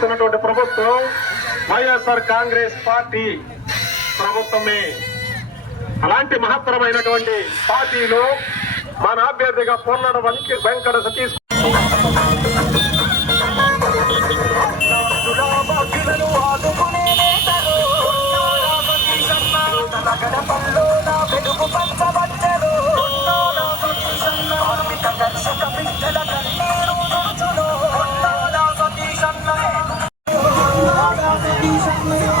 చేస్తున్నటువంటి ప్రభుత్వం వైఎస్ఆర్ కాంగ్రెస్ పార్టీ ప్రభుత్వమే. అలాంటి మహత్తరమైనటువంటి పార్టీలో మన అభ్యర్థిగా పొన్నడ వెంకట సతీష్ ఆదుకునే